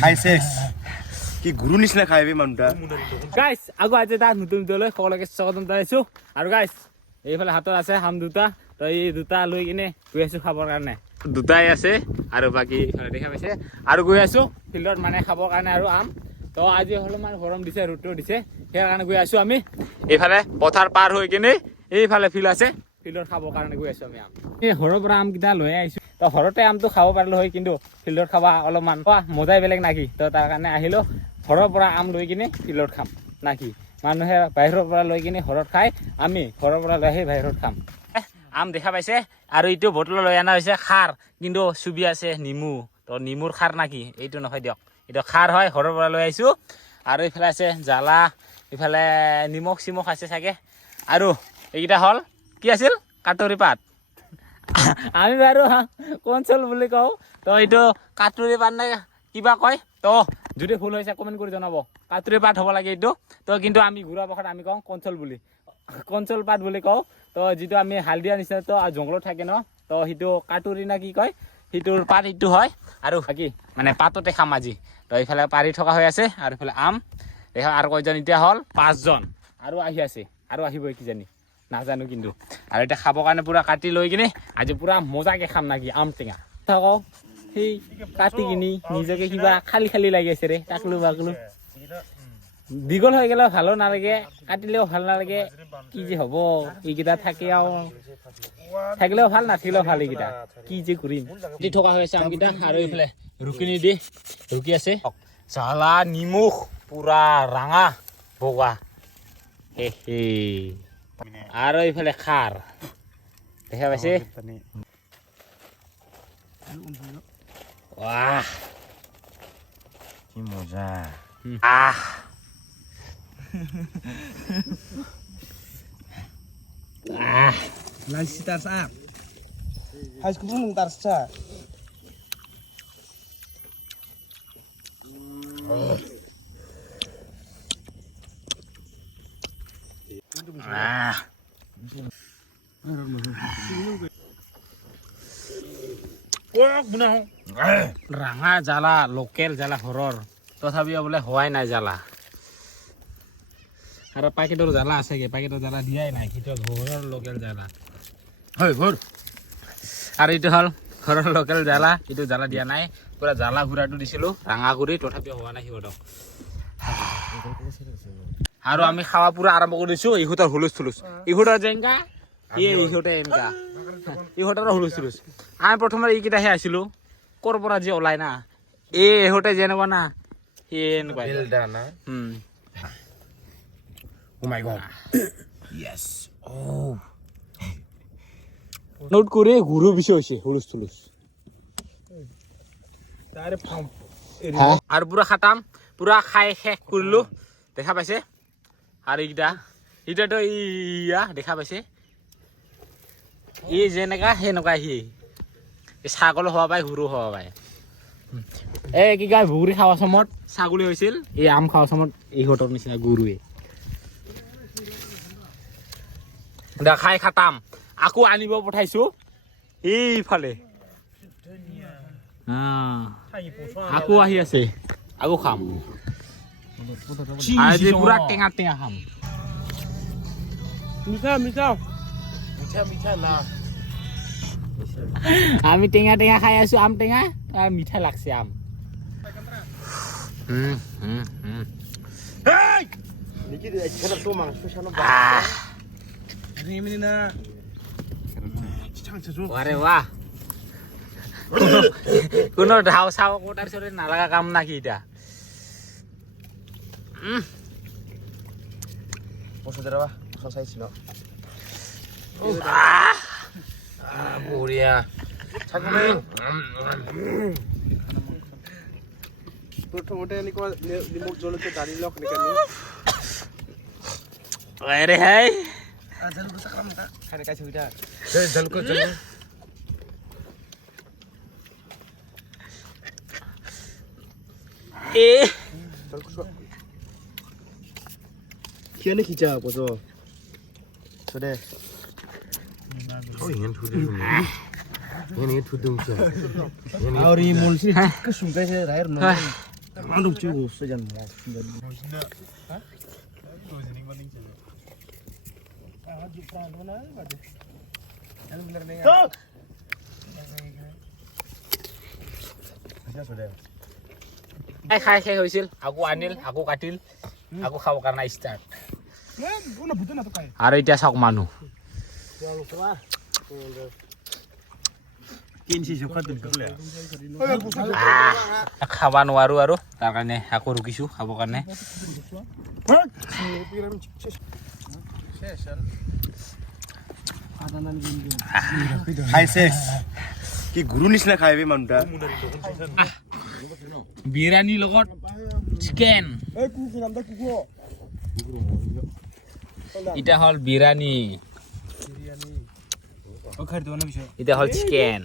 খাইছে কি গুৰু নিচিনা খাইবি মানুহটা গাইছ আগো আজি তাত নতুন ভিডিঅ'লৈ সকলোকে স্বাগতম জনাইছো আৰু গাইছ এইফালে হাতত আছে হাম দুটা তো এই দুটা লৈ কিনে গৈ আছো খাবৰ কাৰণে দুটাই আছে আৰু বাকী দেখা পাইছে আৰু গৈ আছো ফিল্ডত মানে খাবৰ কাৰণে আৰু আম তো আজি অলপমান গৰম দিছে ৰ'দটো দিছে সেই কাৰণে গৈ আছো আমি এইফালে পথাৰ পাৰ হৈ কিনে এইফালে ফিল্ড আছে ফিল্ডত খাবৰ কাৰণে গৈ আছো আমি আম এই ঘৰৰ পৰা আমকেইটা লৈ আহিছো তো ঘৰতে আমটো খাব পাৰিলো হয় কিন্তু ফিল্ডত খাবা অলপমান মজাই বেলেগ নাকি তো তাৰ কাৰণে আহিলো ঘৰৰ পৰা আম লৈ কিনে ফিল্ডত খাম নাকি মানুহে বাহিৰৰ পৰা লৈ কিনে ঘৰত খাই আমি ঘৰৰ পৰা লৈ আহি বাহিৰত খাম আম দেখা পাইছে আৰু এইটো বটল লৈ অনা হৈছে খাৰ কিন্তু চুবি আছে নিমু তো নিমুৰ খাৰ নাকি এইটো নহয় দিয়ক এইটো খাৰ হয় ঘৰৰ পৰা লৈ আহিছো আৰু এইফালে আছে জ্বালা এইফালে নিমখ চিমখ আছে চাগে আৰু এইকেইটা হ'ল কি আছিল কাটৰি পাত আমি বাৰু কনচল বুলি কওঁ তো এইটো কাটৰি পাত নে কিবা কয় তো যদি ভুল হৈছে কমেণ্ট কৰি জনাব কাটৰি পাত হ'ব লাগে এইটো তো কিন্তু আমি ঘূৰা পথাৰত আমি কওঁ কনচল বুলি কনচল পাত বুলি কওঁ তো যিটো আমি হালধীয়া নিচিনা তো জংঘলত থাকে ন তো সেইটো কাটৰি না কি কয় সিটোৰ পাত ইটো হয় আৰু বাকী মানে পাততে খাম আজি তো এইফালে পাৰি থকা হৈ আছে আৰু এইফালে আম দেখা আৰু কয়জন এতিয়া হ'ল 5 জন আৰু আহি আছে আৰু আহিবই কিজানি নাজানো কিন্তু আৰু এতিয়া খাবৰ কাৰণে পুৰা কাটি লৈ কিনে আজি পুৰা মজাকে খাম নাকি আম টেঙা থাকক সেই কাটি কিনি নিজকে কিবা খালি খালি লাগি আছে ৰে টাকলো বাকলো দীঘল হৈ গ'লেও ভালো নালাগে কাটিলেও ভাল নালাগে কি যে হ'ব এইকেইটা থাকিলেও ভাল নাথাকিলেও ভাল এইকেইটা কি যে কৰিম দি থকা হৈ আছে আমকেইটা আৰু এইফালে ৰুকিনি দি ৰুকি আছে জ্বালা নিমখ পুৰা ৰঙা বগা হে আৰু এইফালে খাৰ দেখা পাইছে ৱাহ কি মজা Lagi tar saat. Harus kubung tar saat. ৰাঙা জ্বালা লোকেল জ্বালা ঘৰৰ তথাপিও বোলে হোৱাই নাই জ্বালা আৰু পেকেটৰ জ্বালা আছেগে পেকেটৰ জ্বালা দিয়াই নাই সেইটো ঘৰৰ লোকেল জ্বালা হয় ঘৰ আৰু এইটো হ'ল ঘৰৰ লোকেল জ্বালা এইটো জ্বালা দিয়া নাই পুৰা জ্বালা গুড়াটো দিছিলোঁ ৰাঙা গুড়ি তথাপিও হোৱা নাই সিহঁতক আৰু আমি খাৱা পুৰা আৰম্ভ কৰি দিছোঁ ইহঁতৰ হুলুচ থুলুচ ইহঁতৰ জেংগা ইহঁতে এনেকা ইহঁতৰ হুলুচ থুলুচ আমি প্ৰথমে এইকেইটাহে আছিলোঁ ক'ৰ পৰা যে ওলাই না ইহঁতে যেনেকুৱা না সি এনেকুৱা Oh my god. Yes. Oh. Note করে ঘুরো বিষয় হয়েছে হুলুস তুলুস আর পুরা খাটাম পুরা খাই শেষ করলো দেখা পাইছে আর এইটা তো ইয়া দেখা পাইছে এই যেনেকা সেনেকা সি ছাগল হওয়া পায় গরু হওয়া পায় কি গাই ভুগুৰি খাওয়া সময়ত ছাগলী হৈছিল এই আম খাওয়া সময়ত ইহঁতৰ নিচিনা গৰুৱে খাই খাটাম আকৌ আনিব পঠাইছো এইফালে আকৌ আহি আছে আকৌ খাম আজি পুৰা টেঙা টেঙা খাম মিঠা না আমি টেঙা টেঙা খাই আছো আম টেঙা আর মিঠা লাগছে আম আরে বাহ কোনো ঢাও চাও কোটার চরে নালাগা কাম নাকি এটা বঢ়িয়া প্ৰথমতে এনেকুৱা নিমখ জলকীয়া দালি লওক আরে হাই জলকীয়া চাকাম খানে কাছে উঠা জলকীয়া কিয় খিচা পজো চদে Auri mulsi kesungkai saya air nol. Manuk cuy sejan. খাই হৈছিল আকৌ আনিল আকৌ কাটিল আকৌ খাব কাৰণে ষ্টাৰ্ট আৰু এতিয়া চাওক মানুহ খাব নোৱাৰো আৰু তাৰ কাৰণে আকৌ ৰখিছো খাবৰ কাৰণে খাইছে কি গুৰু নিচিনা খাই বে মানুহটা বিৰিয়ানীৰ লগত চিকেন এটা হ'ল বিৰিয়ানী এটা হ'ল চিকেন